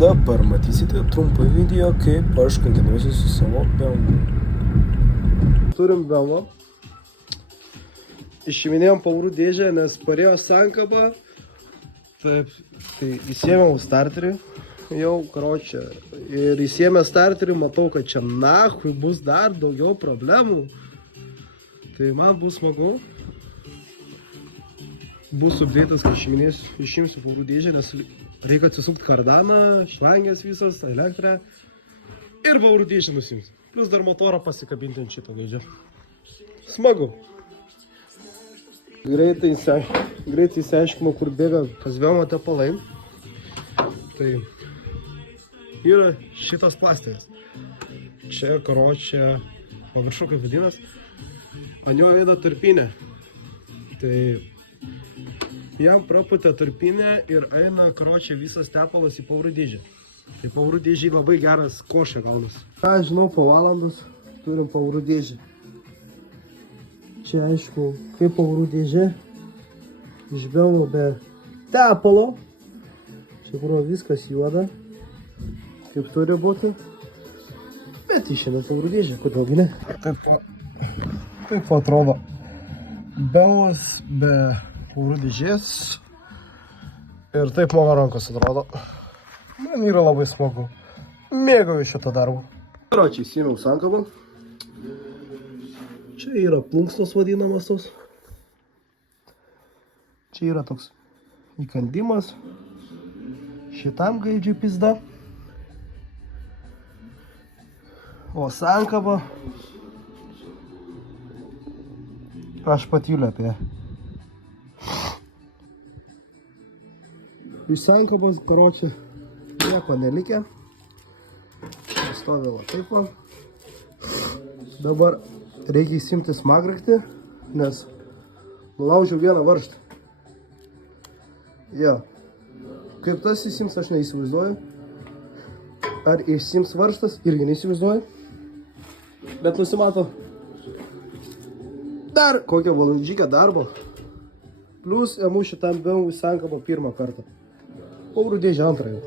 Dabar matysite trumpą video, kaip aš kankinuosi su savo BMW. Turim BMW. Išiminėjom pavarų dėžę, nes parėjo sankaba. Taip, tai įsiėmiau starterį. Jau, karočią. Ir įsiėmę starterį, matau, kad čia nahui bus dar daugiau problemų. Tai man bus smagu. Bus updėtas, kai išimsiu pavarų dėžę, nes reikia atsisukti kardaną, švangės visas, elektrą ir pavarų dėžę nusimsiu. Plius dar motorą pasikabinti ant šitą dėžę. Smagu. Greitai išsiaiškinu, kur bėga kazvėmo tepalai. Tai yra šitas plastikas. Čia, karočią, paviršau kaip vadinas, ant jo eina turpinė. Tai jam praputė turpinė ir eina, karočią, visas tepalas į pavarų dėžę. Tai pavarų dėžė labai geras košė gaunas. Ką žinau, po valandos turim pavarų dėžę. Čia aišku, kaip pavarų dėžė. Išbėlau be tepalo. Čia kur viskas juoda. Kaip turi būti. Bet išėmė pavarų dėžę, kodėlgi ne? Taip atrodo. Belas be pavarų dėžės. Ir taip mano rankos atrodo. Man yra labai smagu. Mėgauju šitą darbą. Karočiai, įsiėmiau sankabą. Čia yra plunksnos vadinamas tos. Čia yra toks įkandimas. Šitam gaidžiui pizda. O sankaba. Aš patyliu apie. Iš sankabos, karočią, nieko nelikė. Stovi va taip va. Dabar reikia įsimti smagraktį, nes nulaužiau vieną varžtą. Jo. Kaip tas įsims, aš neįsivaizduoju. Ar išsims varžtas, irgi neįsivaizduoju. Bet nusimato dar kokią valandžikę darbo. Plius ėmu šitam BMW sankabą pirmą kartą. Pavarų dėžę antrąją.